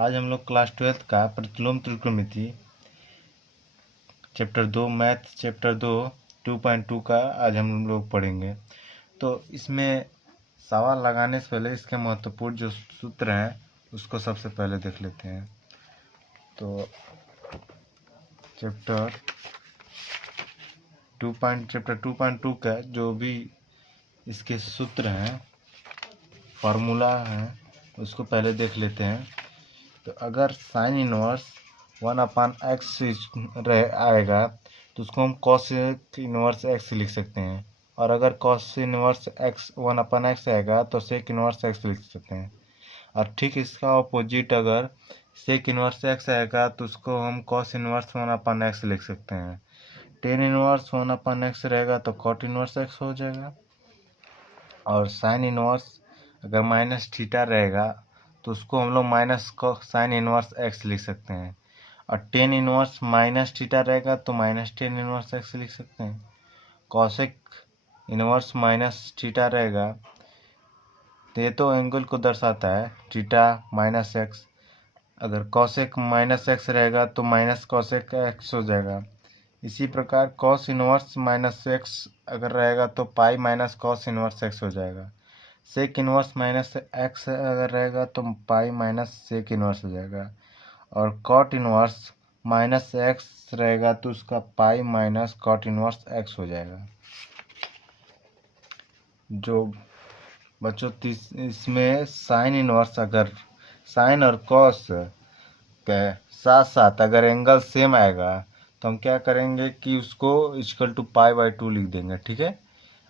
आज हम लोग क्लास 12th का प्रतिलोम त्रिकोणमिति चैप्टर 2 मैथ चैप्टर 2 2.2 का आज हम लोग पढ़ेंगे। तो इसमें सवाल लगाने से पहले इसके महत्वपूर्ण जो सूत्र हैं उसको सबसे पहले देख लेते हैं। तो चैप्टर 2.2 का जो भी इसके सूत्र हैं फार्मूला हैं उसको पहले देख लेते हैं। तो अगर साइन इनवर्स 1/x आएगा तो उसको हम कॉसेक इनवर्स x लिख सकते हैं, और अगर कॉस इनवर्स x 1/x आएगा तो सेक इनवर्स x लिख सकते हैं। और ठीक इसका ऑपोजिट अगर सेक इनवर्स x आएगा तो उसको हम कॉस इनवर्स 1/x लिख सकते हैं। टेन इनवर्स 1/x रहेगा तो कॉट इनवर्स x हो जाएगा। और साइन इनवर्स अगर माइनस थीटा रहेगा तो उसको हम लोग माइनस साइन इनवर्स x लिख सकते हैं। और टेन इनवर्स माइनस थीटा रहेगा तो माइनस टेन इनवर्स x लिख सकते हैं। कॉसेक इनवर्स माइनस थीटा रहेगा तो ये तो एंगल को दर्शाता है थीटा माइनस x। अगर कॉसेक माइनस x रहेगा तो माइनस कॉसेक x हो जाएगा। इसी प्रकार कॉस इनवर्स माइनस x अगर रहेगा तो pi minus cos inverse x हो जाएगा। सेक इनवर्स माइनस x अगर रहेगा तो पाई माइनस सेक इनवर्स हो जाएगा। और कॉट इनवर्स माइनस x रहेगा तो उसका pi minus cot inverse x हो जाएगा। जो बच्चों इसमें साइन इनवर्स अगर साइन और कॉस के साथ साथ अगर एंगल सेम आएगा तो हम क्या करेंगे कि उसको इक्वल टू पाई/2 लिख देंगे। ठीक है,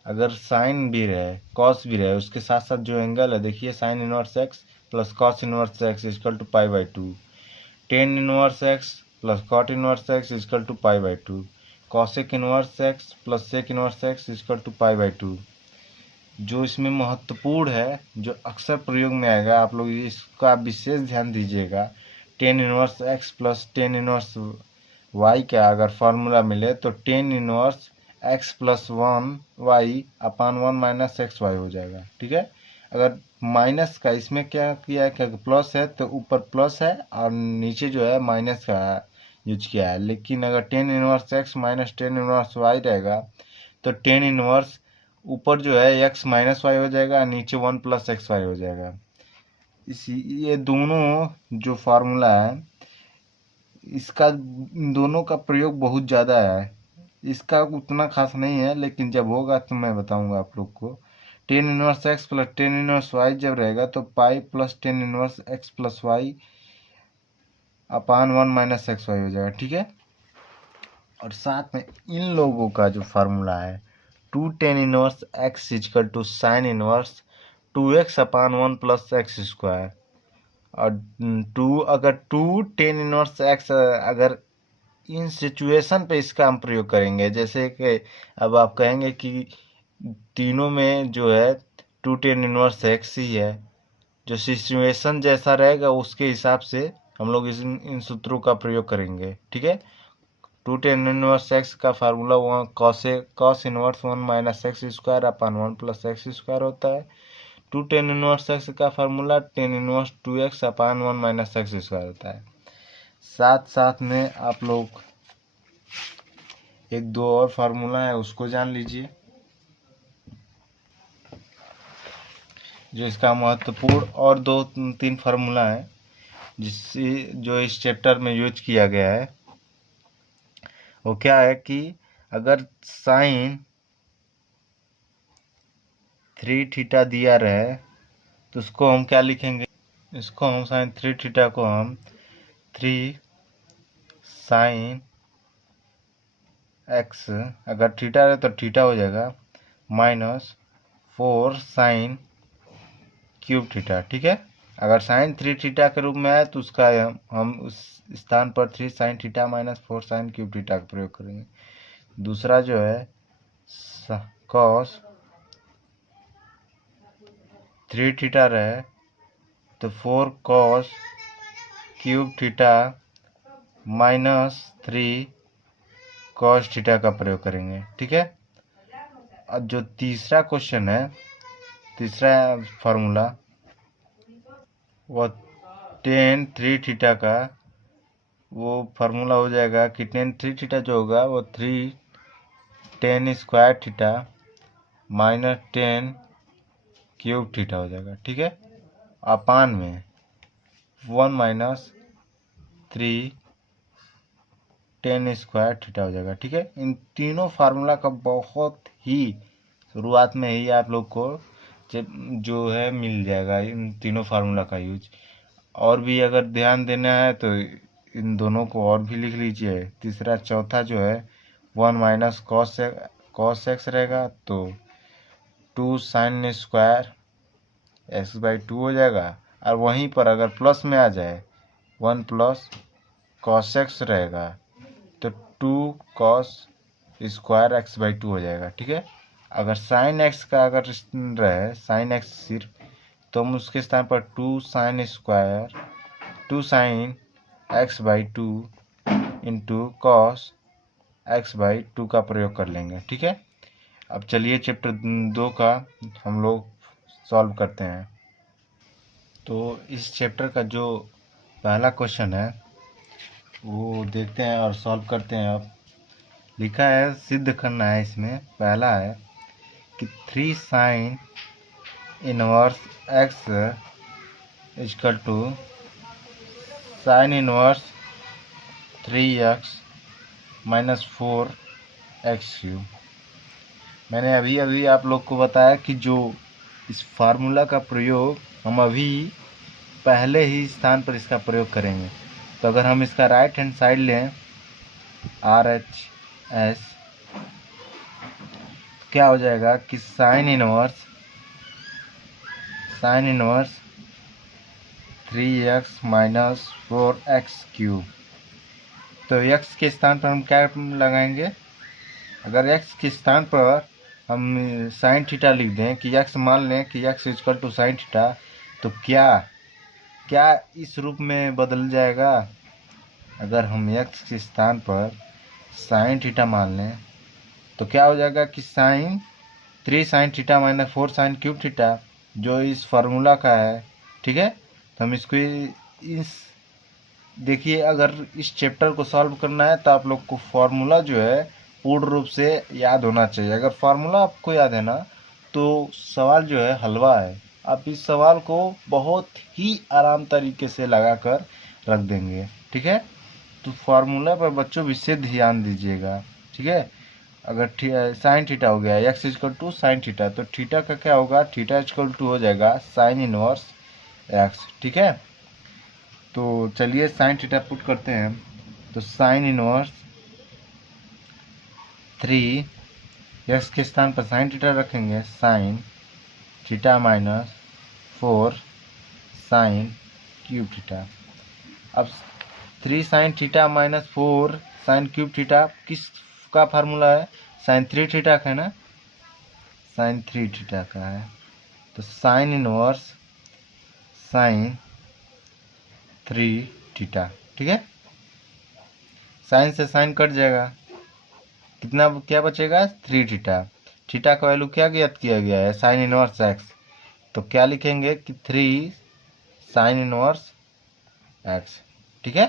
अगर साइन भी रहे कॉस भी रहे उसके साथ साथ जो एंगल है देखिए sine inverse x plus cos inverse x equal to पाई/2, tan inverse x plus cot inverse x equal to पाई/2, cosec inverse x plus sec inverse x equal to पाई/2। जो इसमें महत्वपूर्ण है जो अक्सर प्रयोग में आएगा, आप लोग इसका विशेष ध्यान दीजिएगा। Ten inverse x plus tan inverse y का अगर फॉर्मूला मिले तो ten inverse x plus 1y/1 minus XY हो जाएगा। ठीक है, अगर माइनस का इसमें क्या किया है कि प्लस है तो ऊपर प्लस है और नीचे जो है माइनस का यूज किया है। लेकिन अगर ten inverse x minus ten inverse y रहेगा तो टेन इनवर्स ऊपर जो है x माइनस वाई हो जाएगा, नीचे 1 प्लस XY हो जाएगा। इसी ये दोनों जो फार्मूला है इसका दोनों का प्रयोग बहुत ज़्यादा है, इसका उतना खास नहीं है, लेकिन जब होगा तो मैं बताऊंगा आप लोग को। Tan inverse x plus tan inverse y जब रहेगा तो pi plus tan inverse x plus y /1 minus XY हो जाएगा। ठीक है, और साथ में इन लोगों का जो फार्मूला है two tan inverse x equal to sine inverse 2x/1 plus x²। और अगर टू टेन इनवर्स x अगर इन सिचुएशन पे इसका हम प्रयोग करेंगे, जैसे कि अब आप कहेंगे कि तीनों में जो है टू टेन इनवर्स x ही है, जो सिचुएशन जैसा रहेगा उसके हिसाब से हम लोग इन सूत्रों का प्रयोग करेंगे। ठीक है, टू टेन इनवर्स x का formula cos inverse 1 minus x² /1 plus x² होता है। टू टेन इनवर्स x का formula tan inverse 2x/1 minus x² होता है। साथ साथ में आप लोग एक दो और फार्मूला है उसको जान लीजिए जो इसका महत्वपूर्ण, और दो तीन फार्मूला है जिससे जो इस चैप्टर में यूज किया गया है। वो क्या है कि अगर साइन 3 थीटा दिया रहे तो उसको हम क्या लिखेंगे, इसको हम साइन 3 थीटा को हम 3 साइन x अगर थीटा रहे तो थीटा हो जाएगा माइनस 4 साइन क्यूब थीटा। ठीक है, अगर साइन 3 थीटा के रूप में आए तो उसका हम उस स्थान पर 3 sign theta minus 4 sign cube theta का प्रयोग करेंगे। दूसरा जो है कॉस 3 थीटा रहे तो 4 cos cube theta minus 3 cos theta का प्रयोग करेंगे। ठीक है, अब जो तीसरा क्वेश्चन है, तीसरा फार्मूला वो टेन थ्री थीटा का वो फार्मूला हो जाएगा कि टेन थ्री थीटा जो होगा वो three ten square theta minus ten cube theta हो जाएगा, ठीक है। अपान में one minus three ten square theta हो जाएगा, ठीक है। इन तीनों फार्मूला का बहुत ही शुरुआत में ही आप लोग को जो है मिल जाएगा इन तीनों फार्मूला का यूज। और भी अगर ध्यान देना है तो इन दोनों को और भी लिख लीजिए। तीसरा चौथा जो है वन माइनस कॉस एक्स रहेगा तो two sine square x by two हो जाएगा। और वहीं पर अगर प्लस में आ जाए वन प्लस कॉस एक्स रहेगा तो two cos square x by two हो जाएगा, ठीक है। अगर साइन एक्स का अगर रहे साइन एक्स सिर्फ तो हम उसके स्थान पर two sine x by two into cos x by two का प्रयोग कर लेंगे, ठीक है। अब चलिए चैप्टर 2 का हम लोग सॉल्व करते हैं। तो इस चैप्टर का जो पहला क्वेश्चन है वो देखते हैं और सॉल्व करते हैं। अब लिखा है, सिद्ध करना है। इसमें पहला है कि three sine inverse x equal to sine inverse three x minus four x cube. मैंने अभी अभी आप लोग को बताया कि जो इस फार्मूला का प्रयोग हम अभी पहले ही स्थान पर इसका प्रयोग करेंगे। तो अगर हम इसका राइट हैंड साइड लें आर एच एस, क्या हो जाएगा कि sign inverse three x minus four x cube. तो एक्स के स्थान पर हम क्या लगाएंगे? अगर एक्स के स्थान पर हम साइन थीटा लिख दें कि एक्स, मान लें कि x equal to sine theta, तो क्या इस रूप में बदल जाएगा? अगर हम एक्स के स्थान पर साइन थीटा मान लें तो क्या हो जाएगा कि sine three sine theta minus four sine cube theta, जो इस फार्मूला का है, ठीक है। तो हम इसको इस देखिए, अगर इस चैप्टर को सॉल्व करना है तो आप लोग को फार्मूला जो है पूर्ण रूप से याद होना चाहिए। अगर फार्मूला आपको याद है ना तो सवाल जो है हलवा है। आप इस सवाल को बहुत ही आराम तरीके से लगाकर रख देंगे, ठीक है। तो फार्मूला पर बच्चों विशेष ध्यान दीजिएगा, ठीक है। अगर साइन थीटा हो गया x equal to sine theta, तो थीटा का क्या होगा? थीटा इक्वल टू हो जाएगा साइन इनवर्स एक्स, ठीक है। तो चलिए साइन थीटा पुट करते हैं। तो साइन इनवर्स थ्री एक्स के स्थान पर साइन थीटा रखेंगे, sine theta minus four sine cube theta. अब three sine theta minus four sine cube theta किस का फार्मूला है? साइन थ्री थीटा का है ना, साइन थ्री थीटा का है। तो sine inverse sine three theta, ठीक है। साइन से साइन कट जाएगा, कितना क्या बचेगा? Three theta. थीटा का वैल्यू क्या ज्ञात किया गया है? Sign inverse x. तो क्या लिखेंगे कि थ्री साइन इनवर्स एक्स, ठीक है।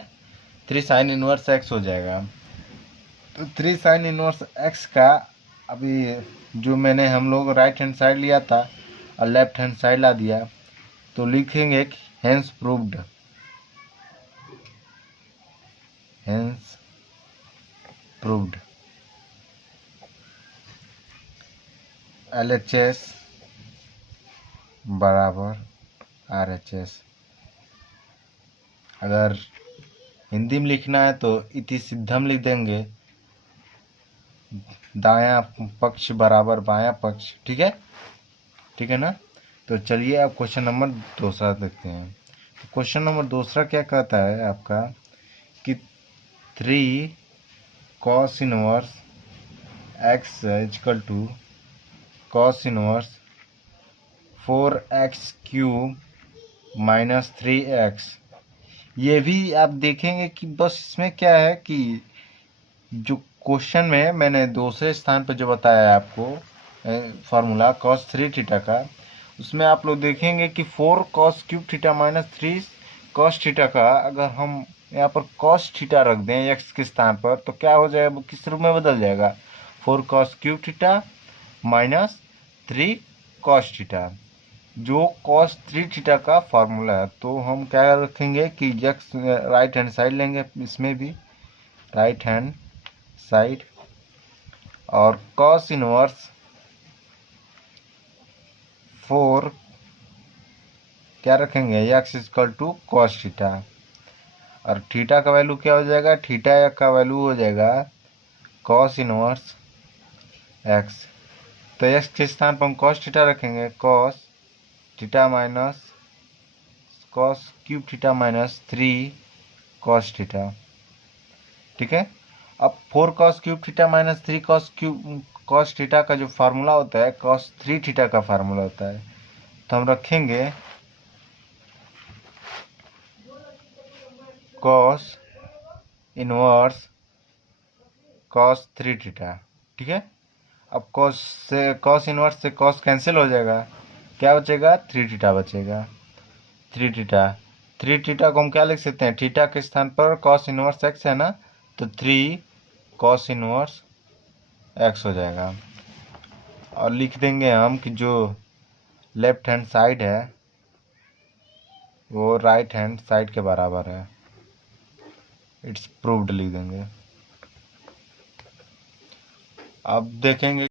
थ्री साइन इनवर्स एक्स हो जाएगा। तो थ्री साइन इनवर्स एक्स का अभी जो मैंने हम लोग राइट हैंड साइड लिया था और लेफ्ट हैंड साइड ला दिया, तो लिखेंगे कि हेंस प्रूव्ड, LHS बराबर RHS। अगर हिंदी में लिखना है तो इति सिद्धम लिख देंगे, दायां पक्ष बराबर बायां पक्ष, ठीक है ना। तो चलिए अब क्वेश्चन नंबर दूसरा देखते हैं। तो क्वेश्चन नंबर दूसरा क्या कहता है आपका कि three cos inverse x equal to cos inverse four x cube minus three x. ये भी आप देखेंगे कि बस इसमें क्या है कि जो क्वेश्चन में मैंने दूसरे स्थान पर जो बताया है आपको फार्मूला कॉस थ्री थीटा का, उसमें आप लोग देखेंगे कि four cos cube theta minus three cos theta का अगर हम यहाँ पर कॉस थीटा रख दें एक्स के स्थान पर तो क्या हो जाएगा, वो किस रूप में बदल जाएगा, 4 cos cube theta minus 3 cos theta, जो cos 3 थीटा का फॉर्मूला है। तो हम क्या रखेंगे कि एक्स राइट हैंड साइड लेंगे, इसमें भी राइट हैंड साइड, और cos इनवर्स 4 क्या रखेंगे, x equal to cos theta, और थीटा का वैल्यू क्या हो जाएगा, थीटा का वैल्यू हो जाएगा कॉस इनवर्स एक्स। तो एक्स के स्थान पर हम कॉस थीटा रखेंगे, cos theta minus cos cube theta minus 3 cos theta. ठीक है, अब 4 cos cube theta minus 3 cos theta का जो फार्मूला होता है cos 3 थीटा का फार्मूला होता है। तो हम रखेंगे cos इनवर्स cos 3 थीटा। ठीक है, अब cos इनवर्स से cos कैंसिल हो जाएगा, क्या बचेगा, 3 थीटा बचेगा। 3 थीटा, 3 थीटा को हम क्या लिख सकते हैं, थीटा के स्थान पर cos इनवर्स एक्स है ना, तो 3 cos इनवर्स एक्स हो जाएगा। और लिख देंगे हम कि जो लेफ्ट हैंड साइड है वो राइट हैंड साइड के बराबर है, इट्स प्रूव्ड लिख देंगे। अब देखेंगे